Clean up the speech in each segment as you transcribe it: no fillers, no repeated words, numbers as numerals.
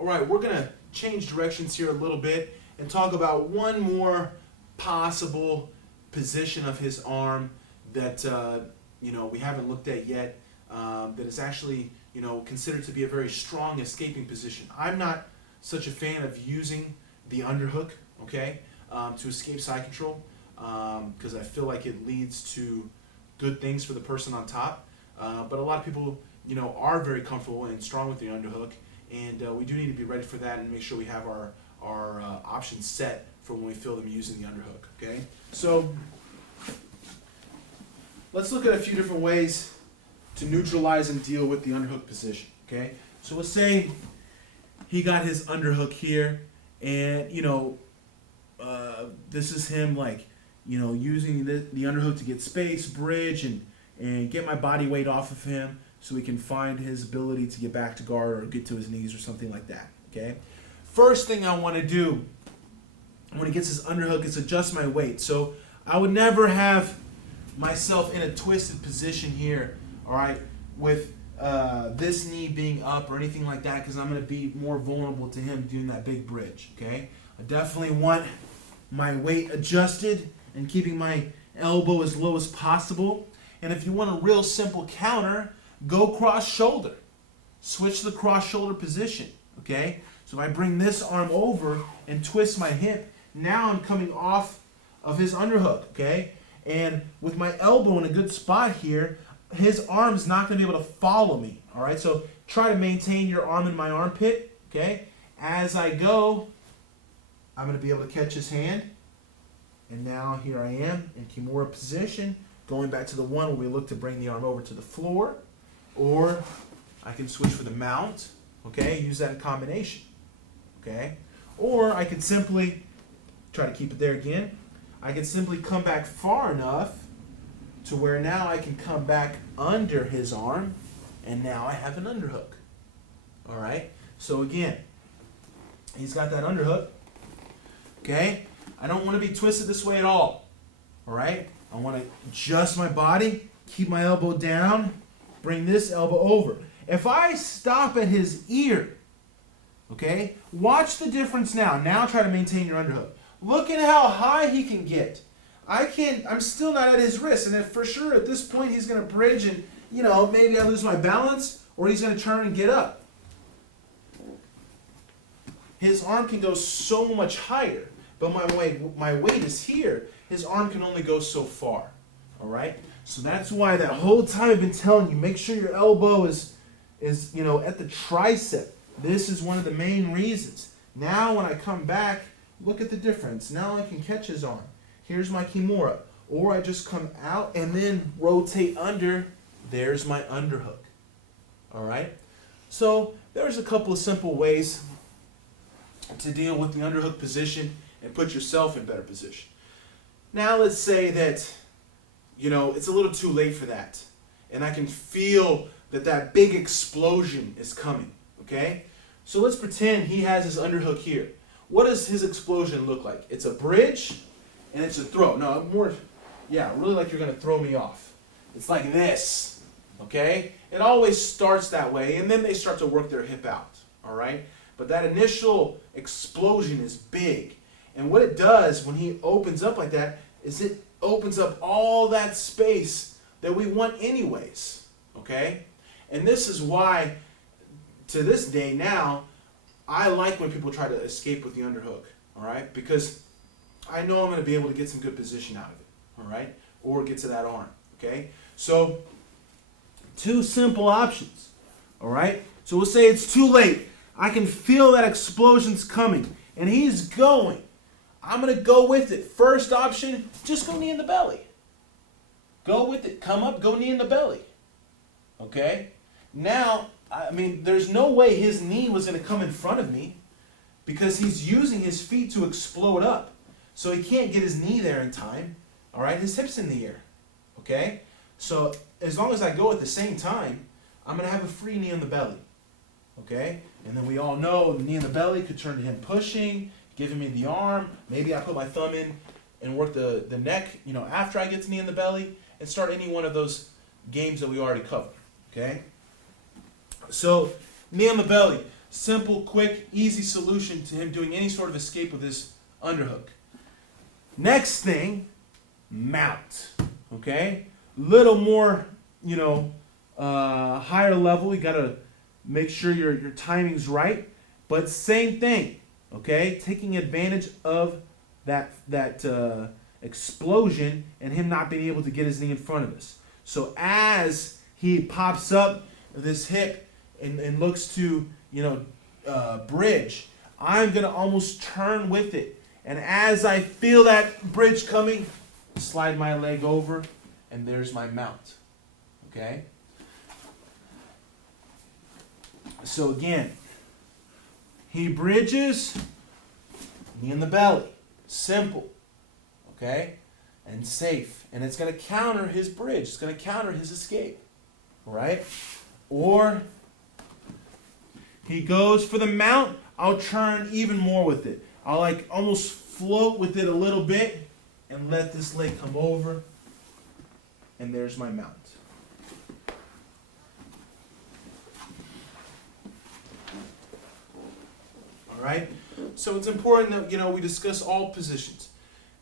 All right, we're going to change directions here a little bit and talk about one more possible position of his arm that we haven't looked at yet, that is actually considered to be a very strong escaping position. I'm not such a fan of using the underhook, okay, to escape side control, because I feel like it leads to good things for the person on top. But a lot of people, are very comfortable and strong with the underhook, and we do need to be ready for that and make sure we have our options set for when we feel them using the underhook. Okay, so let's look at a few different ways to neutralize and deal with the underhook position. Okay, so let's say he got his underhook here, and this is him using the underhook to get space, bridge, and get my body weight off of him so we can find his ability to get back to guard or get to his knees or something like that. Okay, first thing I want to do when he gets his underhook is adjust my weight. So I would never have myself in a twisted position here, all right, with this knee being up or anything like that, because I'm going to be more vulnerable to him doing that big bridge. Okay, I definitely want my weight adjusted and keeping my elbow as low as possible. And if you want a real simple counter, go cross shoulder. Switch the cross shoulder position. Okay, so if I bring this arm over and twist my hip, now I'm coming off of his underhook. Okay, and with my elbow in a good spot here, his arm's not going to be able to follow me. All right, so try to maintain your arm in my armpit. Okay, as I go, I'm going to be able to catch his hand. And now here I am in Kimura position, going back to the one where we look to bring the arm over to the floor. Or I can switch for the mount, okay, use that in combination. Okay, or I could simply try to keep it there again. I can simply come back far enough to where now I can come back under his arm, and now I have an underhook. All right, so again, he's got that underhook. Okay, I don't want to be twisted this way at all. All right, I want to adjust my body, keep my elbow down, bring this elbow over. If I stop at his ear, okay, watch the difference now. Now try to maintain your underhook. Look at how high he can get. I'm still not at his wrist, and then for sure at this point he's going to bridge and, maybe I lose my balance, or he's going to turn and get up. His arm can go so much higher, but my weight is here. His arm can only go so far. All right? So that's why that whole time I've been telling you, make sure your elbow is at the tricep. This is one of the main reasons. Now when I come back, look at the difference. Now I can catch his arm. Here's my Kimura. Or I just come out and then rotate under. There's my underhook. All right? So there's a couple of simple ways to deal with the underhook position and put yourself in better position. Now let's say that it's a little too late for that, and I can feel that big explosion is coming. Okay, so let's pretend he has his underhook here. What does his explosion look like? It's a bridge and it's a throw. No, really like you're going to throw me off. It's like this. Okay, it always starts that way, and then they start to work their hip out. All right, but that initial explosion is big, and what it does when he opens up like that is it opens up all that space that we want anyways. Okay, and this is why to this day now I like when people try to escape with the underhook. All right, because I know I'm going to be able to get some good position out of it. All right, or get to that arm. Okay, so two simple options. All right, so we'll say it's too late. I can feel that explosion's coming, and he's going. I'm going to go with it. First option, just go knee in the belly. Go with it. Come up, go knee in the belly. Okay? Now, there's no way his knee was going to come in front of me because he's using his feet to explode up. So he can't get his knee there in time. All right? His hip's in the air. Okay? So as long as I go at the same time, I'm going to have a free knee in the belly. Okay? And then we all know the knee in the belly could turn to him pushing, giving me the arm. Maybe I put my thumb in and work the neck, after I get to knee in the belly, and start any one of those games that we already covered. Okay? So knee in the belly. simple, quick, easy solution to him doing any sort of escape with his underhook. Next thing, mount. Okay? Little more, higher level. You gotta make sure your timing's right. But same thing. Okay? Taking advantage of that explosion and him not being able to get his knee in front of us. So as he pops up this hip and looks to, bridge, I'm going to almost turn with it. And as I feel that bridge coming, slide my leg over, and there's my mount. Okay? So again, he bridges, knee in the belly. Simple. Okay? And safe. And it's going to counter his bridge. It's going to counter his escape. Right? Or he goes for the mount. I'll turn even more with it. I'll almost float with it a little bit and let this leg come over. And there's my mount. All right? So it's important that, we discuss all positions.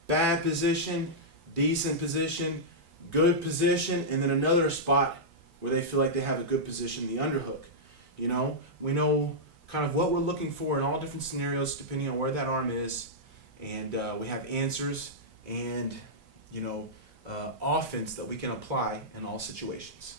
Bad position, decent position, good position, and then another spot where they feel like they have a good position, the underhook. We know kind of what we're looking for in all different scenarios depending on where that arm is, and we have answers and, offense that we can apply in all situations.